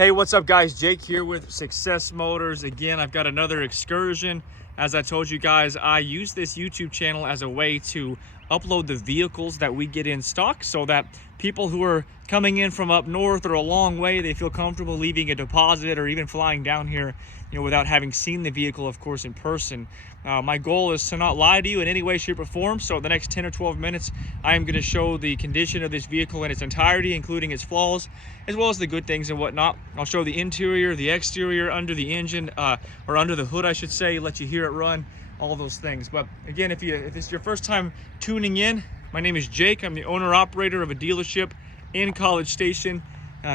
Hey, what's up guys? Jake here with Success Motors. Again, I've got another Excursion. As I told you guys, I use this YouTube channel as a way to upload the vehicles that we get in stock so that people who are coming in from up north or a long way, they feel comfortable leaving a deposit or even flying down here, without having seen the vehicle, of course, in person. My goal is to not lie to you in any way, shape, or form. So the next 10 or 12 minutes, I am going to show the condition of this vehicle in its entirety, including its flaws, as well as the good things and whatnot. I'll show the interior, the exterior, under the engine, or under the hood, I should say, let you hear it run, all those things. But again, if it's your first time tuning in, my name is Jake. I'm the owner-operator of a dealership in College Station.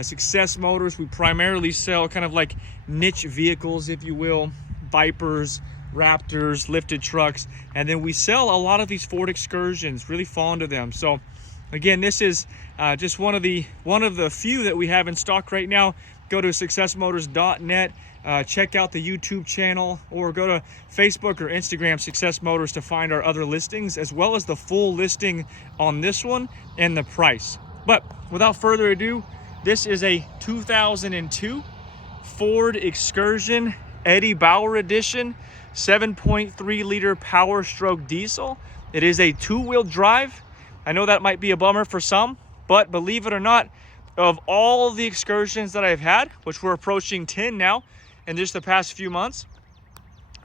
Success Motors, we primarily sell kind of like niche vehicles, if you will, Vipers, Raptors, lifted trucks, and then we sell a lot of these Ford Excursions, really fond of them. So again, this is just one of the few that we have in stock right now. Go to successmotors.net, check out the YouTube channel, or go to Facebook or Instagram Success Motors to find our other listings, as well as the full listing on this one and the price. But without further ado, this is a 2002 Ford Excursion Eddie Bauer edition, 7.3 liter Powerstroke diesel. It is a two-wheel drive. I know that might be a bummer for some, but believe it or not, of all the Excursions that I've had, which we're approaching 10 now in just the past few months,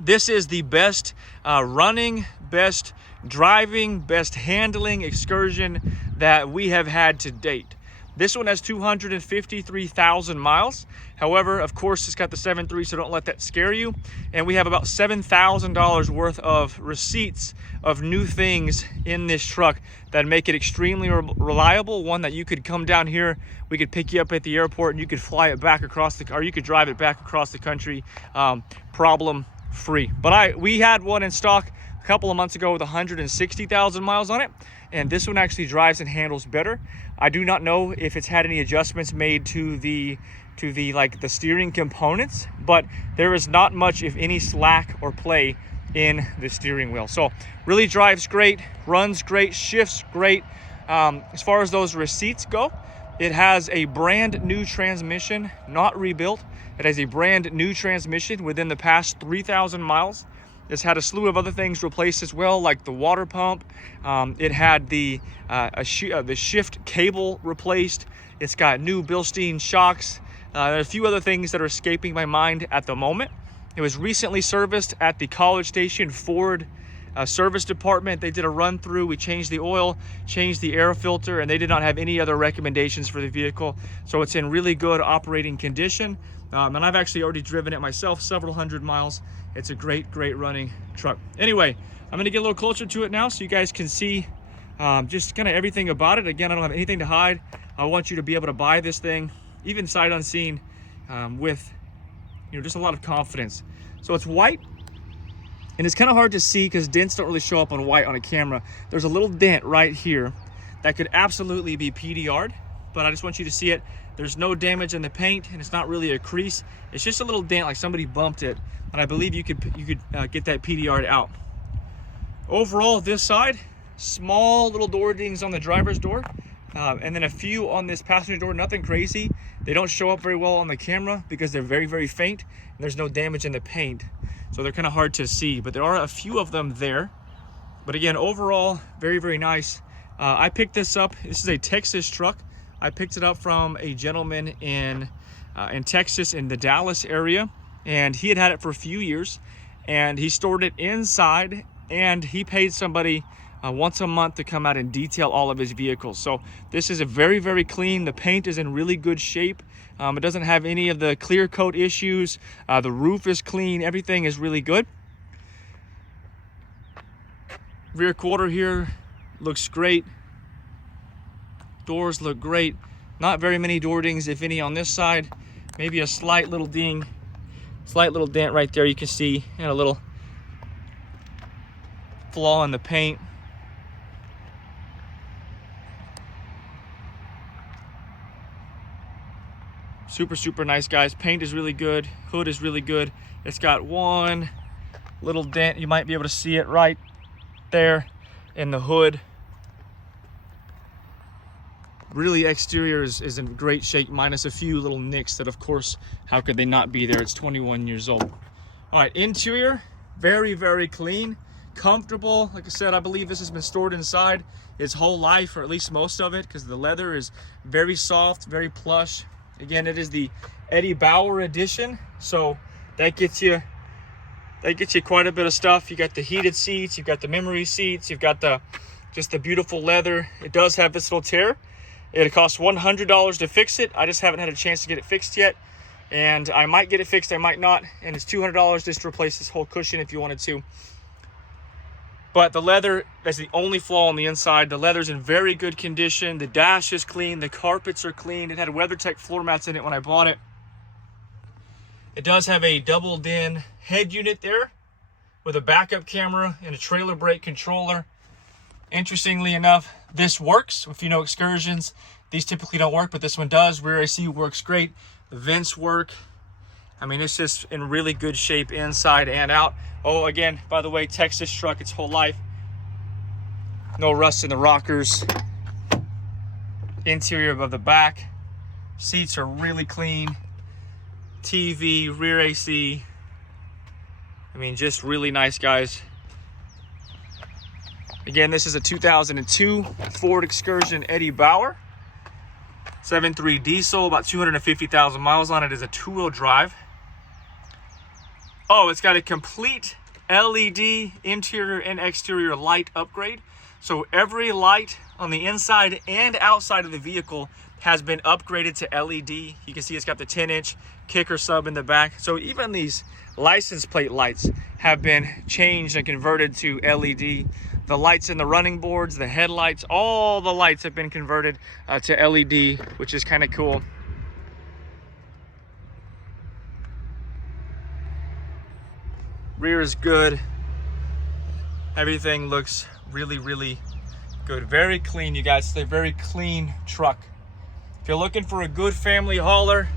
this is the best running, best driving, best handling Excursion that we have had to date. This one has 253,000 miles. However, of course, it's got the 7.3, so don't let that scare you. And we have about $7,000 worth of receipts of new things in this truck that make it extremely reliable. One that you could come down here, we could pick you up at the airport, and you could fly it back across or you could drive it back across the country, problem free. But we had one in stock a couple of months ago with 160,000 miles on it, and this one actually drives and handles better. I do not know if it's had any adjustments made to the steering components, but there is not much, if any, slack or play in the steering wheel. So really drives great, runs great, shifts great. As far as those receipts go, it has a brand new transmission, not rebuilt. It has a brand new transmission within the past 3,000 miles. It's had a slew of other things replaced as well, like the water pump. It had the shift cable replaced. It's got new Bilstein shocks. There are a few other things that are escaping my mind at the moment. It was recently serviced at the College Station Ford service department. They did a run through. We changed the oil, changed the air filter, and they did not have any other recommendations for the vehicle. So it's in really good operating condition. And I've actually already driven it myself, several hundred miles. It's a great running truck. Anyway, I'm gonna get a little closer to it now so you guys can see just kind of everything about it. Again, I don't have anything to hide. I want you to be able to buy this thing, even sight unseen, with just a lot of confidence. So it's white, and it's kind of hard to see because dents don't really show up on white on a camera. There's a little dent right here that could absolutely be PDR'd, but I just want you to see it. There's no damage in the paint, and it's not really a crease. It's just a little dent, like somebody bumped it, and I believe you could get that PDR'd out. Overall, this side, small little door dings on the driver's door, and then a few on this passenger door. Nothing crazy. They don't show up very well on the camera because they're very faint, and there's no damage in the paint, so they're kind of hard to see, but there are a few of them there. But again, overall, very nice. I picked this up. This is a Texas truck. I picked it up from a gentleman in Texas, in the Dallas area, and he had it for a few years, and he stored it inside, and he paid somebody once a month to come out and detail all of his vehicles. So this is a very clean. The paint is in really good shape. It doesn't have any of the clear coat issues. The roof is clean. Everything is really good. Rear quarter here looks great. Doors look great. Not very many door dings, if any, on this side. Maybe a slight little ding, slight little dent right there you can see, and a little flaw in the paint. Super nice, guys. Paint is really good. Hood is really good. It's got one little dent. You might be able to see it right there in the hood. Really, exterior is in great shape, minus a few little nicks that, of course, how could they not be there? It's 21 years old. All right, interior, very, very clean, comfortable. Like I said, I believe this has been stored inside its whole life, or at least most of it, because the leather is very soft, very plush. Again, it is the Eddie Bauer edition, so that gets you quite a bit of stuff. You got the heated seats, you've got the memory seats, you've got just the beautiful leather. It does have this little tear. It costs $100 to fix it. I just haven't had a chance to get it fixed yet, and I might get it fixed, I might not, and it's $200 just to replace this whole cushion if you wanted to. But the leather, that's the only flaw on the inside. The leather's in very good condition. The dash is clean, the carpets are clean. It had WeatherTech floor mats in it when I bought it. It does have a double-din head unit there with a backup camera and a trailer brake controller. Interestingly enough, this works. If you know Excursions, these typically don't work, but this one does. Rear AC works great. The vents work. I mean, it's just in really good shape inside and out. Oh, again, by the way, Texas truck its whole life. No rust in the rockers. Interior above the back. Seats are really clean. TV, rear AC. I mean, just really nice, guys. Again, this is a 2002 Ford Excursion Eddie Bauer 7.3 diesel, about 250,000 miles on it. Is a two-wheel drive. Oh, it's got a complete LED interior and exterior light upgrade. So every light on the inside and outside of the vehicle has been upgraded to LED. You can see it's got the 10-inch kicker sub in the back. So even these license plate lights have been changed and converted to LED. The lights in the running boards, the headlights, all the lights have been converted to LED, which is kind of cool. Rear is good. Everything looks really, really good. Very clean, you guys. It's a very clean truck. If you're looking for a good family hauler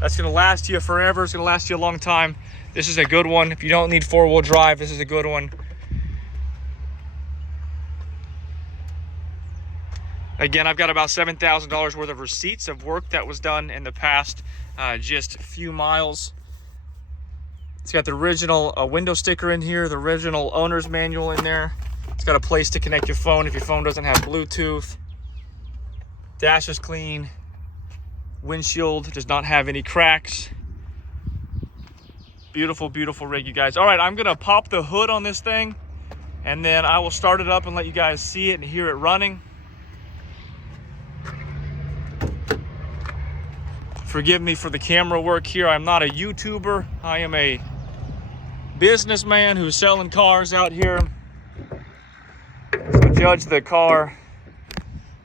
that's going to last you forever, it's going to last you a long time, this is a good one. If you don't need four-wheel drive, this is a good one. Again, I've got about $7,000 worth of receipts of work that was done in the past just a few miles. It's got the original window sticker in here, the original owner's manual in there. It's got a place to connect your phone if your phone doesn't have Bluetooth. Dash is clean. Windshield does not have any cracks. Beautiful, beautiful rig, you guys. All right, I'm gonna pop the hood on this thing, and then I will start it up and let you guys see it and hear it running. Forgive me for the camera work here. I'm not a YouTuber. I am a businessman who's selling cars out here. So judge the car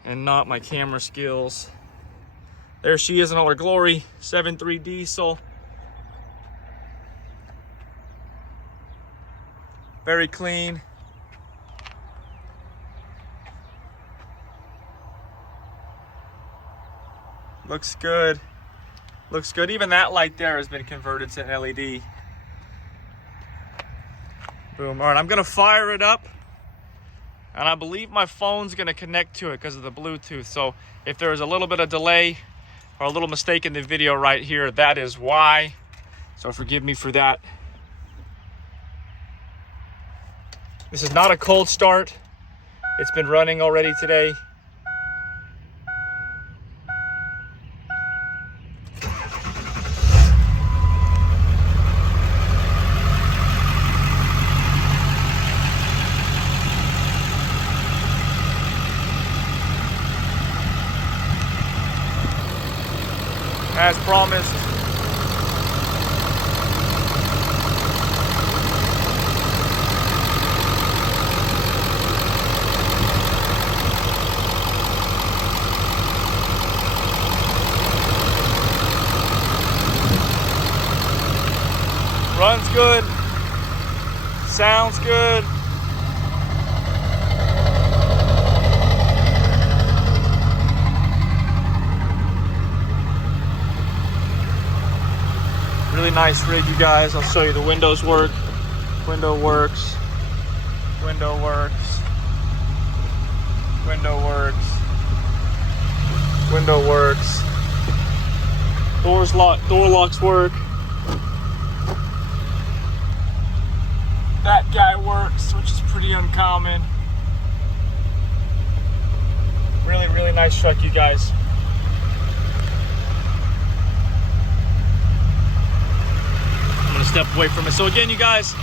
and not my camera skills. There she is in all her glory. 7.3 diesel. Very clean. Looks good. Looks good. Even that light there has been converted to an LED. Boom. All right, I'm gonna fire it up, and I believe my phone's gonna connect to it because of the Bluetooth. So if there's a little bit of delay or a little mistake in the video right here, that is why. So forgive me for that. This is not a cold start. It's been running already today. As promised. Runs good. Sounds good. Really nice rig, you guys. I'll show you the windows work. Window works. Window works. Window works. Window works. Door locks work. That guy works, which is pretty uncommon. Really, really nice truck, you guys. I'm gonna step away from it. So again, you guys,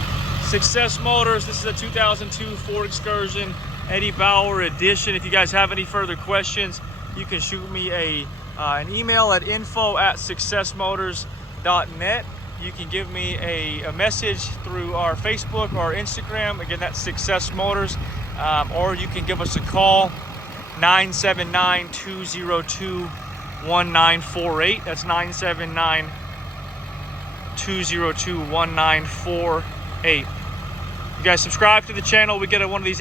Success Motors, this is a 2002 Ford Excursion Eddie Bauer edition. If you guys have any further questions, you can shoot me an email at info@successmotors.net. You can give me a message through our Facebook or Instagram. Again, that's Success Motors. Or you can give us a call, 979-202-1948. That's 979-202-1948. You guys subscribe to the channel. We get one of these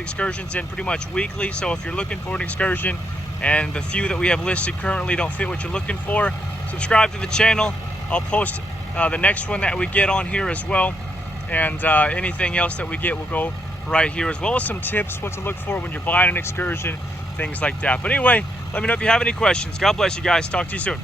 excursions in pretty much weekly. So if you're looking for an excursion and the few that we have listed currently don't fit what you're looking for, subscribe to the channel. I'll post the next one that we get on here as well, and anything else that we get will go right here, as well as some tips what to look for when you're buying an excursion, things like that. But anyway, let me know if you have any questions. God bless you guys. Talk to you soon.